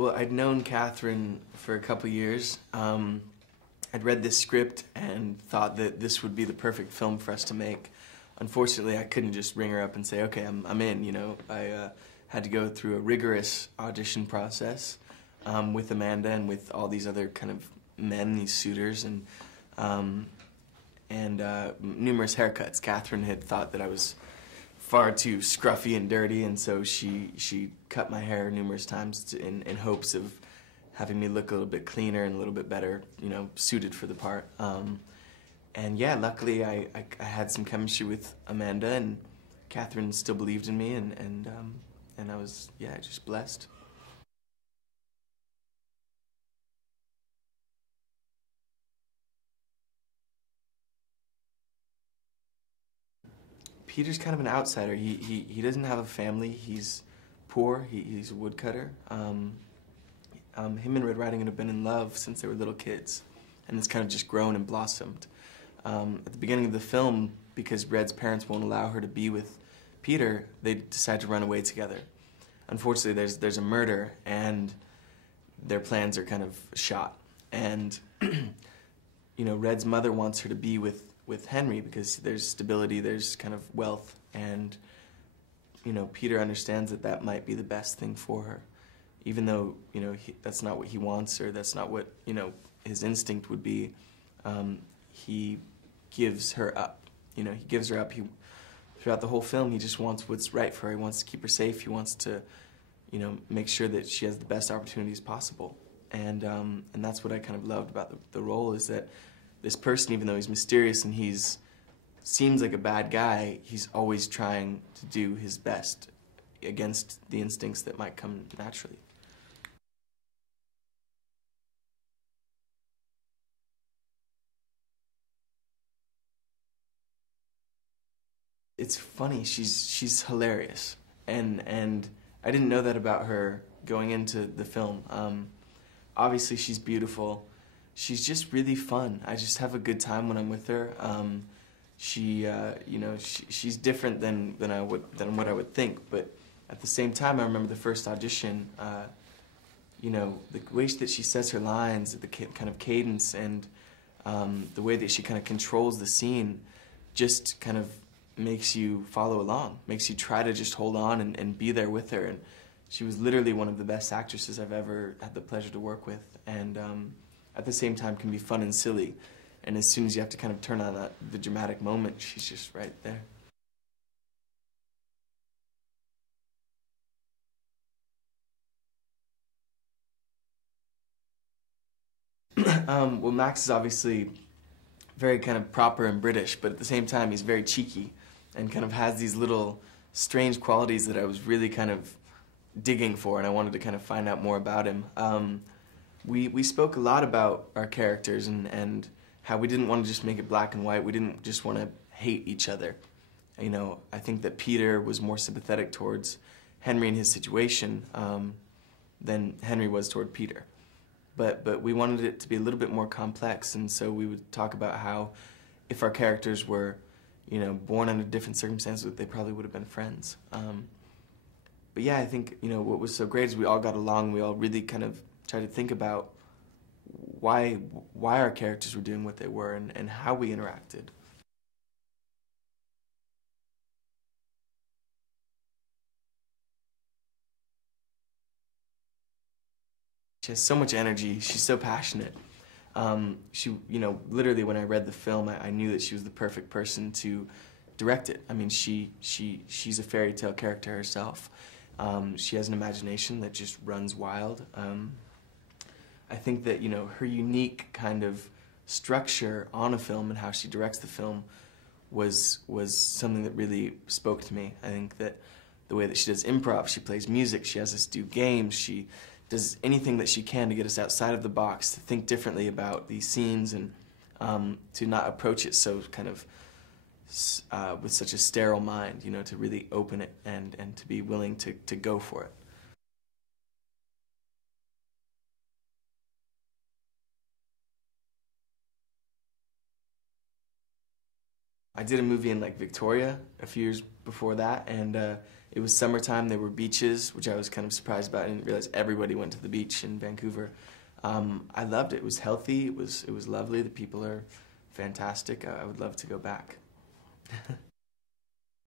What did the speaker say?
Well, I'd known Catherine for a couple years. I'd read this script and thought that this would be the perfect film for us to make. Unfortunately, I couldn't just ring her up and say, okay, I'm in, you know. I had to go through a rigorous audition process with Amanda and with all these other kind of men, these suitors, and numerous haircuts. Catherine had thought that I was far too scruffy and dirty, and so she cut my hair numerous times in hopes of having me look a little bit cleaner and a little bit better, you know, suited for the part. And yeah, luckily I had some chemistry with Amanda, and Catherine still believed in me, and I was, yeah, just blessed. Peter's kind of an outsider. He doesn't have a family. He's poor. He's a woodcutter. Him and Red Riding Hood have been in love since they were little kids, and it's kind of just grown and blossomed. At the beginning of the film, because Red's parents won't allow her to be with Peter, they decide to run away together. Unfortunately, there's a murder, and their plans are kind of shot. And you know, Red's mother wants her to be with Henry because there's stability, there's kind of wealth, and you know, Peter understands that that might be the best thing for her, even though, you know, that's not what he wants, or that's not what, you know, his instinct would be. He gives her up. You know, he gives her up. Throughout the whole film, he just wants what's right for her. He wants to keep her safe. He wants to, you know, make sure that she has the best opportunities possible. And that's what I kind of loved about the role, is that this person, even though he's mysterious and seems like a bad guy, he's always trying to do his best against the instincts that might come naturally. It's funny, she's hilarious, and I didn't know that about her going into the film. Obviously she's beautiful. She's just really fun. I just have a good time when I'm with her. You know, she's different than what I would think, but at the same time, I remember the first audition. You know, the way that she says her lines, the kind of cadence, and the way that she kind of controls the scene, just kind of makes you follow along, makes you try to just hold on and be there with her. And she was literally one of the best actresses I've ever had the pleasure to work with, and at the same time can be fun and silly. And as soon as you have to kind of turn on the dramatic moment, she's just right there. Well, Max is obviously very kind of proper and British, but at the same time he's very cheeky and kind of has these little strange qualities that I was really kind of digging for, and I wanted to kind of find out more about him. We spoke a lot about our characters and how we didn't want to just make it black and white. We didn't just want to hate each other. You know, I think that Peter was more sympathetic towards Henry and his situation than Henry was toward Peter. But we wanted it to be a little bit more complex, and so we would talk about how if our characters were, you know, born under different circumstances, they probably would have been friends. But yeah, I think, you know, what was so great is we all got along. We all really kind of tried to think about why our characters were doing what they were, and how we interacted. She has so much energy. She's so passionate. You know, literally when I read the film, I knew that she was the perfect person to direct it. I mean, she's a fairy tale character herself. She has an imagination that just runs wild. I think that, you know, her unique kind of structure on a film and how she directs the film was something that really spoke to me. I think that the way that she does improv, she plays music, she has us do games, she does anything that she can to get us outside of the box, to think differently about these scenes, and to not approach it so kind of with such a sterile mind, you know, to really open it and to be willing to go for it. I did a movie in like Victoria a few years before that, and It was summertime. There were beaches, which I was kind of surprised about. I didn't realize everybody went to the beach in Vancouver. I loved it. It was healthy. It was lovely. The people are fantastic. I would love to go back.